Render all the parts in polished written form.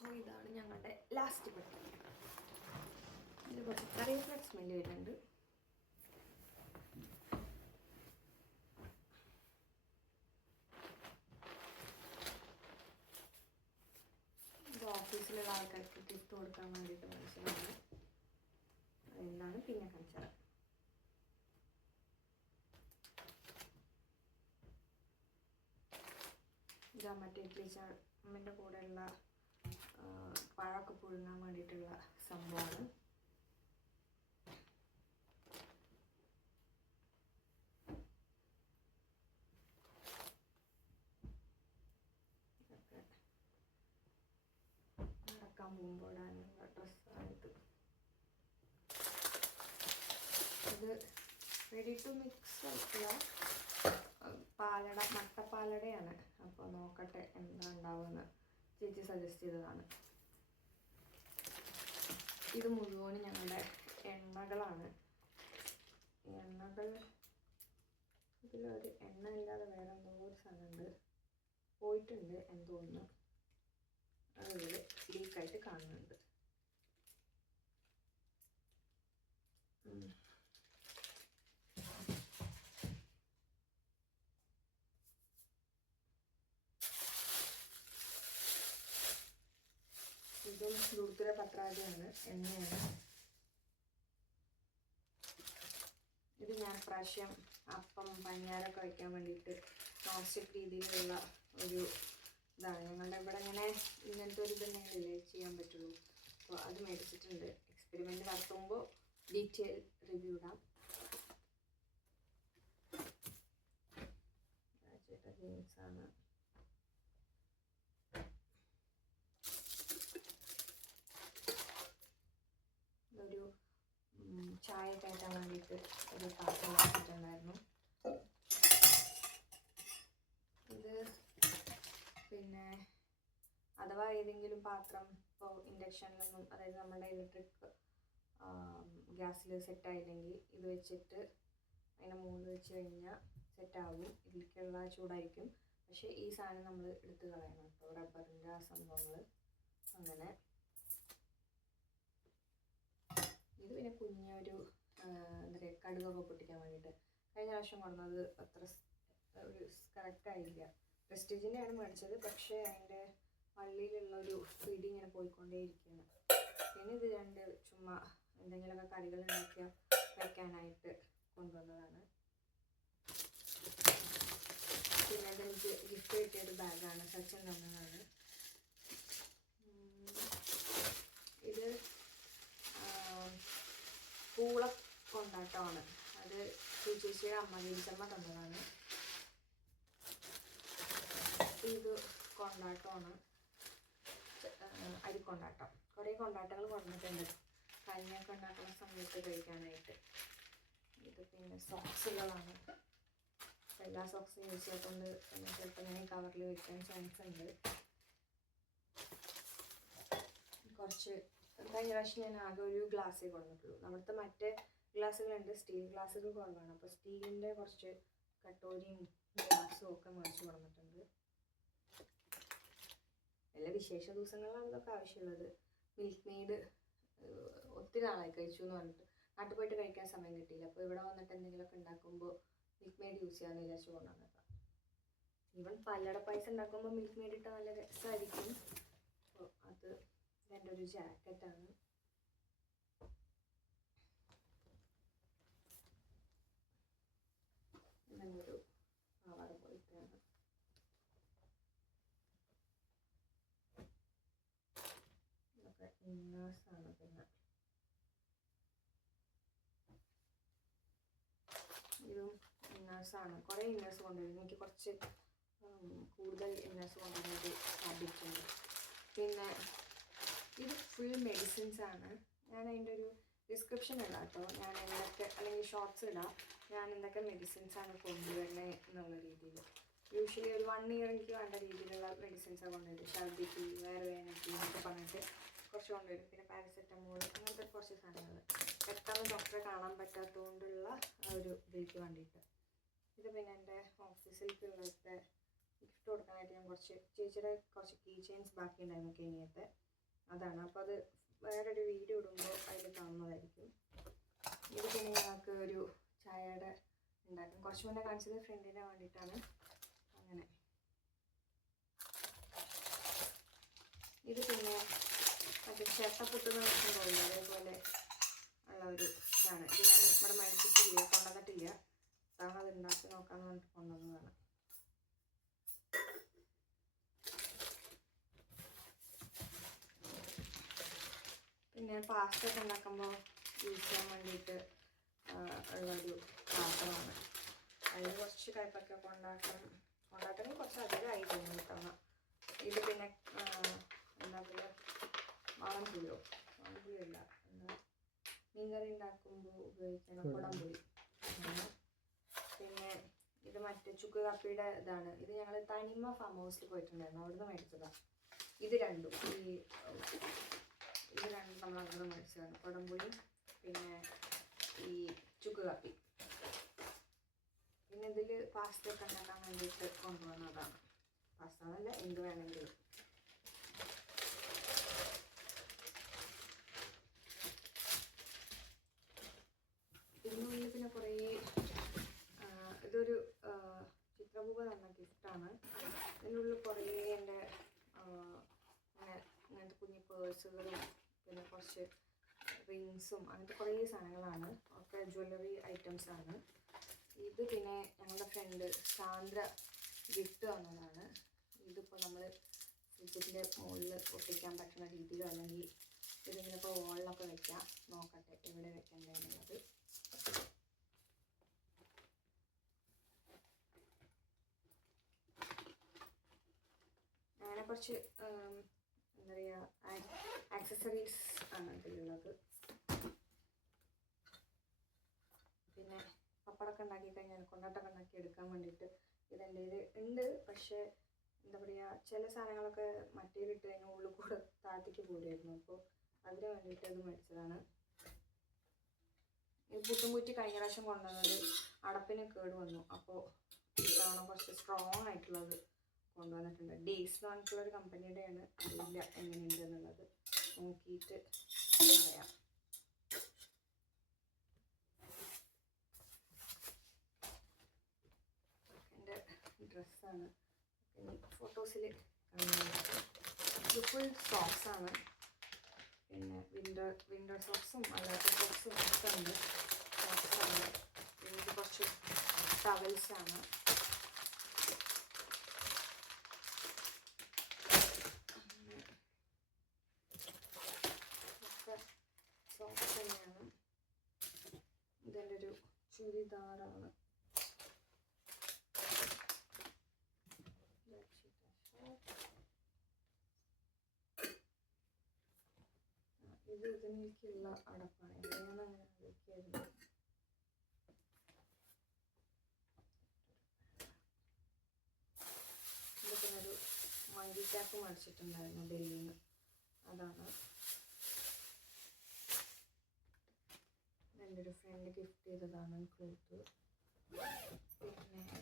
So ഇതാണ് ഞങ്ങളുടെ last പെട്ടി. ഇതിൽ കുറച്ച് കറി സ്മെല്ല് വരുന്നുണ്ട്. ഇത് ഓഫീസിലുള്ള ആൾക്കാർക്ക് ഗിഫ്റ്റ് കൊടുക്കാൻ വേണ്ടിയിട്ട് മനസ്സിലാണ്. അതെന്താണ് പിന്നെ കാണിച്ചത്. ഇതാ മറ്റേ ഇഡ്ലിച്ചമ്മൻ്റെ കൂടെയുള്ള പഴമൊക്കെ പുഴുങ്ങാൻ വേണ്ടിയിട്ടുള്ള സംഭവമാണ്. ഇതൊക്കെ നടക്കാൻ പോകുമ്പോൾ ഇടാനുള്ള ഡ്രസ്സാണിത്. ഇത് റെഡി ടു മിക്സ് ആയിട്ടുള്ള പാലട, മട്ടപ്പാലടയാണ്. അപ്പോൾ നോക്കട്ടെ എന്താ ഉണ്ടാവുമെന്ന്. ചേച്ചി സജസ്റ്റ് ചെയ്തതാണ്. ഇത് മുഴുവനും ഞങ്ങളുടെ എണ്ണകളാണ്. എണ്ണകൾ ഇതിലൊരു എണ്ണ ഇല്ലാതെ വേറെ എന്തോ ഒരു സാധനമുണ്ട്, പോയിട്ടുണ്ട് എന്തോന്ന്. അതിൽ ലീക്കായിട്ട് കാണുന്നുണ്ട്. ഇതും ദൂർത്തുര പത്രാജയാണ്, എണ്ണയാണ്. ഇത് ഞാൻ പ്രാവശ്യം അപ്പം പഞ്ഞാരൊക്കെ വയ്ക്കാൻ വേണ്ടിയിട്ട് നോൺ സ്റ്റിക്ക് രീതിയിലുള്ള ഒരു ഇതാണ്. ഞങ്ങളുടെ ഇവിടെ ഇങ്ങനെ ഇങ്ങനത്തെ ഒരു ഇതുണ്ടെങ്കിലല്ലേ ചെയ്യാൻ പറ്റുള്ളൂ. അപ്പോൾ അത് മേടിച്ചിട്ടുണ്ട്. എക്സ്പെരിമെൻറ്റ് നടത്തുമ്പോൾ ഡീറ്റെയിൽ റിവ്യൂ ഇടാം. ജീൻസാണ്. ഒരു ചായ കയറ്റാൻ വേണ്ടിയിട്ട് ഒരു പാത്രം വെച്ചിട്ടുണ്ടായിരുന്നു. ഇത് പിന്നെ അഥവാ ഏതെങ്കിലും പാത്രം ഇപ്പോൾ ഇൻഡക്ഷനിലൊന്നും, അതായത് നമ്മുടെ ഇലക്ട്രിക് ഗ്യാസിൽ സെറ്റായില്ലെങ്കിൽ ഇത് വെച്ചിട്ട് അതിനെ മുകളിൽ വെച്ച് കഴിഞ്ഞാൽ സെറ്റാകും. ഇതിലേക്കുള്ള ചൂടായിരിക്കും. പക്ഷേ ഈ സാധനം നമ്മൾ എടുത്ത് കളയണം കേട്ടോ, റബ്ബറിൻ്റെ ആ സംഭവങ്ങൾ. അങ്ങനെ ഇത് പിന്നെ കുഞ്ഞൊരു എന്താ പറയുക, കടുകൊക്കെ പൊട്ടിക്കാൻ വേണ്ടിയിട്ട്. കഴിഞ്ഞ പ്രാവശ്യം കൊണ്ടുവന്നത് അത്ര ഒരു കറക്റ്റായില്ല. പ്രസ്റ്റീജിൻ്റെയാണ് മേടിച്ചത്, പക്ഷേ അതിൻ്റെ പള്ളിയിലുള്ളൊരു പിടി ഇങ്ങനെ പോയിക്കൊണ്ടേയിരിക്കുകയാണ്. പിന്നെ ഇത് രണ്ട് ചുമ്മാ എന്തെങ്കിലുമൊക്കെ കറികൾ ഉണ്ടാക്കിയാൽ വയ്ക്കാനായിട്ട് കൊണ്ടുവന്നതാണ്. പിന്നെ അതെനിക്ക് ഗിഫ്റ്റ് കിട്ടിയൊരു ബാഗാണ്, സച്ചിൻ തന്നതാണ്. ഇത് പൂള കൊണ്ടാട്ടമാണ്. അത് ചേച്ചിയുടെ അമ്മ ഗിരിച്ചമ്മ തന്നതാണ്. ഇത് കൊണ്ടാട്ടമാണ്, അരിക്കൊണ്ടാട്ടം. കുറേ കൊണ്ടാട്ടങ്ങൾ കൊണ്ടിട്ടുണ്ട് കഞ്ഞിയൊക്കെ ഉണ്ടാക്കുന്ന സമയത്ത് കഴിക്കാനായിട്ട്. ഇത് പിന്നെ സോക്സുകളാണ്. എല്ലാ സോക്സും യൂസ് ചെയ്യാത്തതുകൊണ്ട് പിന്നെ ചിലപ്പോൾ ഞാൻ കവറിൽ വെക്കാൻ ചാൻസ് ഉണ്ട്. കുറച്ച് കഴിഞ്ഞ പ്രാവശ്യം ഞാൻ ആകെ ഒരു ഗ്ലാസ്സേ കൊണ്ടിട്ടുള്ളൂ. നമ്മുടെ മറ്റേ ഗ്ലാസ്സുകളുണ്ട്, സ്റ്റീൽ ഗ്ലാസ്സുകൾ കുറവാണ്. അപ്പോൾ സ്റ്റീലിൻ്റെ കുറച്ച് കട്ടോരിയും ഗ്ലാസ്സും ഒക്കെ മേടിച്ച് കൊണ്ടിട്ടുണ്ട്. എല്ലാ വിശേഷ ദിവസങ്ങളിലാണ് ഇതൊക്കെ ആവശ്യമുള്ളത്. മിൽക്ക് മെയ്ഡ് ഒത്തിരി നാളായി കഴിച്ചു എന്ന് പറഞ്ഞിട്ട് നാട്ടിൽ പോയിട്ട് കഴിക്കാൻ സമയം കിട്ടിയില്ല. അപ്പോൾ ഇവിടെ വന്നിട്ട് എന്തെങ്കിലുമൊക്കെ ഉണ്ടാക്കുമ്പോൾ മിൽക്ക് മെയ്ഡ് യൂസ് ചെയ്യാമെന്ന് വിചാരിച്ചു കൊണ്ടുവന്നേക്കാം. ഈവൻ പല്ലട പായസം ഉണ്ടാക്കുമ്പോൾ മിൽക്ക് മെയ്ഡ് ഇട്ടാൽ നല്ല രസമായിരിക്കും. അപ്പോൾ അത് എൻ്റെ ഒരു ജാക്കറ്റാണ്. ഒരു പാവാട പോയിട്ടാണ്. ഇതൊക്കെ ഇന്നേഴ്സാണ്. പിന്നെ ഇതും ഇന്നേഴ്സാണ്. കുറേ ഇന്നേഴ്സ് കൊണ്ടുവരുന്നു. എനിക്ക് കുറച്ച് കൂടുതൽ ഇന്നേഴ്സ് കൊണ്ടുവരുന്നൊരു ഹാബിറ്റുണ്ട്. പിന്നെ ഇത് ഫുൾ മെഡിസിൻസ് ആണ്. ഞാൻ അതിൻ്റെ ഒരു ഡിസ്ക്രിപ്ഷൻ ഇടാം കേട്ടോ. ഞാൻ എന്തൊക്കെ, അല്ലെങ്കിൽ ഷോർട്സ് ഇടാം, ഞാൻ എന്തൊക്കെ മെഡിസിൻസാണ് കൊണ്ടുവരുന്നത് എന്നുള്ള രീതിയിൽ. യൂഷ്വലി ഒരു 1 ഇയർ എനിക്ക് വേണ്ട രീതിയിലുള്ള മെഡിസിൻസാണ് കൊണ്ടുവരും. ഛർദിക്ക്, വയറുവേദനയ്ക്ക് എന്നൊക്കെ പറഞ്ഞിട്ട് കുറച്ച് കൊണ്ടുവരും. പിന്നെ പാരസെറ്റമോൾ, അങ്ങനത്തെ കുറച്ച് സാധനങ്ങൾ പെട്ടെന്ന് ഡോക്ടറെ കാണാൻ പറ്റാത്തതുകൊണ്ടുള്ള ഒരു ഇതിലേക്ക് വേണ്ടിയിട്ട്. ഇത് പിന്നെ എൻ്റെ ഓഫീസിലേക്കുള്ളത്തെ ഗിഫ്റ്റ് കൊടുക്കാനായിട്ട് ഞാൻ ചേച്ചിയുടെ കുറച്ച് കീ ചെയിൻസ് ബാക്കി ഉണ്ടായിരുന്നു കഴിഞ്ഞത്തെ. അതാണ്. അപ്പോൾ അത് വേറൊരു വീഡിയോ ഇടുമ്പോൾ അതിൽ കാണുന്നതായിരിക്കും. ഇത് പിന്നെ ഞങ്ങൾക്ക് ഒരു ചായയുടെ ഉണ്ടാക്കും. കുറച്ച് മുന്നേ കാണിച്ചത് ഫ്രണ്ടിന് വേണ്ടിയിട്ടാണ്. അങ്ങനെ ഇത് പിന്നെ മറ്റേ ചേട്ടപ്പുട്ടെന്ന് വെച്ചിട്ടുണ്ടല്ലോ, അതേപോലെ ഉള്ള ഒരു ഇതാണ്. ഇത് ഞാൻ ഇവിടെ മേടിച്ചിട്ടില്ല, കൊണ്ടുവന്നിട്ടില്ല. അതാണ് അത് ഉണ്ടാക്കി നോക്കാമെന്ന് പറഞ്ഞിട്ട് കൊണ്ടുവന്നതാണ്. പിന്നെ പാസ്ത ഒക്കെ ഉണ്ടാക്കുമ്പോൾ യൂസ് ചെയ്യാൻ വേണ്ടിയിട്ട് ഉള്ളൊരു പാത്രമാണ്. അതിൽ കുറച്ച് കയ്പൊക്കെ ഉണ്ടാക്കണമെങ്കിൽ കുറച്ച് അധികമായി തോന്നുന്നു തവണ. ഇത് പിന്നെ എന്താ പറയുക, വാളംപുളിയോ, വാളംപുളിയല്ല, എന്താ മീൻകറി ഉണ്ടാക്കുമ്പോൾ ഉപയോഗിക്കുന്ന കുടംപുളി. പിന്നെ ഇത് മറ്റേ ചുക്ക് കാപ്പിയുടെ ഇതാണ്. ഇത് ഞങ്ങൾ തനിമ ഫാം ഹൗസിൽ പോയിട്ടുണ്ടായിരുന്നു, അവിടുന്ന് മേടിച്ചതാണ്. ഇത് രണ്ടും നമ്മൾ അവിടുന്ന് മേടിച്ചതാണ്. കുടംപുളി പിന്നെ ഈ ചുക്ക് കാപ്പി. പിന്നെ ഇതിൽ പാസ്ത ഒക്കെ ഉണ്ടാക്കാൻ വേണ്ടിയിട്ട് കൊണ്ടുവന്നതാണ്. പാസ്ത എന്നല്ല, എന്ത് വേണമെങ്കിലും. ഇതിനുള്ളിൽ പിന്നെ കുറേ ഇതൊരു ചിത്രഭൂപ തന്ന ഗിഫ്റ്റാണ്. ഇതിനുള്ളിൽ കുറേ എൻ്റെ അങ്ങനത്തെ കുഞ്ഞു പേഴ്സുകളും പിന്നെ കുറച്ച് റിങ്സും അങ്ങനത്തെ കുറേ സാധനങ്ങളാണ്. ഒക്കെ ജ്വല്ലറി ഐറ്റംസാണ്. ഇത് പിന്നെ ഞങ്ങളുടെ ഫ്രണ്ട് സാന്ദ്ര ഗിഫ്റ്റ് തന്നതാണ്. ഇതിപ്പോൾ നമ്മൾ ഫ്രിഡ്ജിൻ്റെ മുകളിൽ ഒട്ടിക്കാൻ പറ്റുന്ന രീതിയിലോ അല്ലെങ്കിൽ ഇതിങ്ങനെപ്പോൾ വോളിലൊക്കെ വെക്കാം. നോക്കട്ടെ എവിടെ വെക്കേണ്ടതെന്നുള്ളത്. അങ്ങനെ കുറച്ച് എന്താ പറയുക ആക്സസറീസ് ആണ് ഇതിലുള്ളത്. പിന്നെ പപ്പടമൊക്കെ ഉണ്ടാക്കി കഴിഞ്ഞാൽ കൊണ്ടാട്ടമൊക്കെ ഉണ്ടാക്കി എടുക്കാൻ വേണ്ടിയിട്ട് ഇതെൻ്റെ ഇത് ഉണ്ട്. പക്ഷേ എന്താ പറയുക, ചില സാധനങ്ങളൊക്കെ മറ്റേലിട്ട് കഴിഞ്ഞാൽ ഉള്ളിൽ കൂടെ താഴത്തേക്ക് പോരുമായിരുന്നു. അപ്പോൾ അതിന് വേണ്ടിയിട്ട് അത് മേടിച്ചതാണ്. ഈ പുട്ടും കുറ്റി കഴിഞ്ഞ പ്രാവശ്യം കൊണ്ടുവന്നത് അടപ്പിന് കേട് വന്നു. അപ്പോൾ ഇത്തവണ കുറച്ച് സ്ട്രോങ് ആയിട്ടുള്ളത് കൊണ്ടുവന്നിട്ടുണ്ട്. ഡേയ്സ് എന്ന് പറഞ്ഞിട്ടുള്ളൊരു കമ്പനിയുടെയാണ്. അറിയില്ല എങ്ങനെയുണ്ട് എന്നുള്ളത്, നോക്കിയിട്ട് പറയാം. എൻ്റെ ഡ്രസ്സാണ് ഫോട്ടോസിൽ കാണുന്നത്. ഇത് ഫുൾ സോക്സാണ്. പിന്നെ വിൻ്റർ സോക്സും അല്ലാത്ത സോക്സും ഒക്കെ ഉണ്ട്. സോക്സാണ്. പിന്നെ ഇത് കുറച്ച് ടവൽസാണ്. ഒക്കെ സോക്സ് തന്നെയാണ്. ഇതെൻ്റെ ഒരു ചുരിദാറാണ്. ഇത് ഇതിലേക്കുള്ള അടപ്പാണ്. എങ്ങനെയാണ് അങ്ങനെ ആലോചിക്കായിരുന്നു. ഇതിപ്പോൾ ഒരു മങ്കി ക്യാപ്പ് മേടിച്ചിട്ടുണ്ടായിരുന്നു ഡൽഹിയിൽ നിന്ന്. അതാണ് എൻ്റെ ഒരു ഫ്രണ്ട് ഗിഫ്റ്റ് ചെയ്തതാണ് ക്ലോത്ത്. പിന്നെ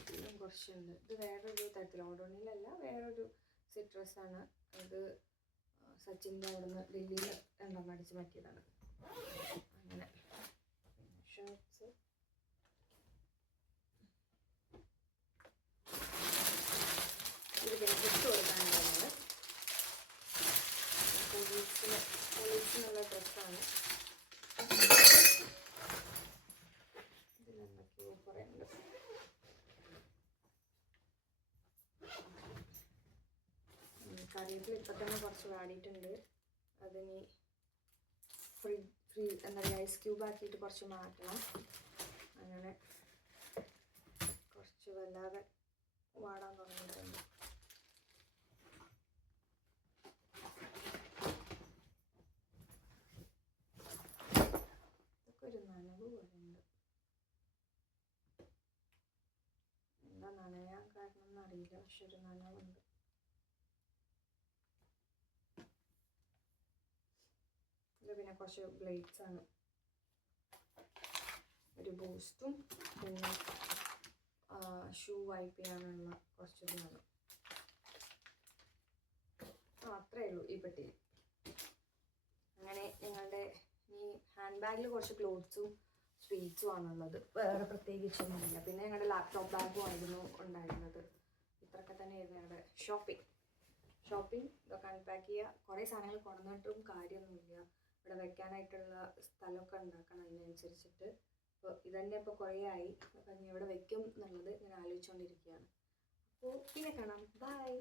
ഇതിലും കുറച്ചുണ്ട്. ഇത് വേറൊരു തരത്തിൽ ഓഡോണിലല്ല, വേറൊരു സിട്രസാണ്. ഇത് സച്ചിൻ്റെ അവിടുന്ന് ഡൽഹിയിൽ രണ്ടെണ്ണം അടിച്ച് മാറ്റിയതാണ്. അങ്ങനെ പിന്നെ ഷർട്ട്സ്. ഇത് പിന്നെ ഗിഫ്റ്റ് കൊടുക്കാനുള്ളത് പോലീസിനുള്ള ഡ്രസ്സാണ്. ഇതിലെന്തൊക്കെയോ കുറേ ഉണ്ട്. കറിവേപ്പില ഇപ്പം തന്നെ കുറച്ച് വാടിയിട്ടുണ്ട്. അതിനി എന്താ പറയുക, ഐസ് ക്യൂബ് ആക്കിയിട്ട് കുറച്ച് മാറ്റണം. അങ്ങനെ കുറച്ച് വല്ലാതെ വാടാൻ തുടങ്ങിയിട്ടുണ്ട്. ഇതൊക്കെ ഒരു നനവ് പോലെയുണ്ട്. എന്താ നനയാൻ കാരണം എന്നറിയില്ല, പക്ഷെ ഒരു നനവുണ്ട്. ഇത് പിന്നെ കുറച്ച് ബ്ലേഡ്സ് ആണ്. ഒരു ബൂസ്റ്റും പിന്നെ ഷൂ വൈപ്പ് ചെയ്യാനുള്ള കുറച്ച് ഇതാണ്. അത്രയേ ഉള്ളൂ ഈ പെട്ടിയിൽ. ഹാൻഡ് ബാഗിൽ കുറച്ച് ക്ലോത്ത്സും സ്വീറ്റ്സും ആണുള്ളത്, വേറെ പ്രത്യേകിച്ചൊന്നുമില്ല. പിന്നെ ഞങ്ങളുടെ ലാപ്ടോപ്പ് ബാഗും ആയിരുന്നു ഉണ്ടായിരുന്നത്. ഇത്രയൊക്കെ തന്നെയായിരുന്നു ഞങ്ങളുടെ ഷോപ്പിംഗ്. ഇതൊക്കെ അൺപാക്ക് ചെയ്യുക. കുറേ സാധനങ്ങൾ കൊണ്ടുവന്നിട്ടും കാര്യമൊന്നുമില്ല, ഇവിടെ വെക്കാനായിട്ടുള്ള സ്ഥലമൊക്കെ ഉണ്ടാക്കണം അതിനനുസരിച്ചിട്ട്. അപ്പോൾ ഇതന്നെ ഇപ്പോൾ കുറേ ആയി. അപ്പം ഞാൻ ഇവിടെ വെക്കും എന്നുള്ളത് ഞാൻ ആലോചിച്ചുകൊണ്ടിരിക്കുകയാണ്. അപ്പോൾ പിന്നെ കാണാം. ബൈ.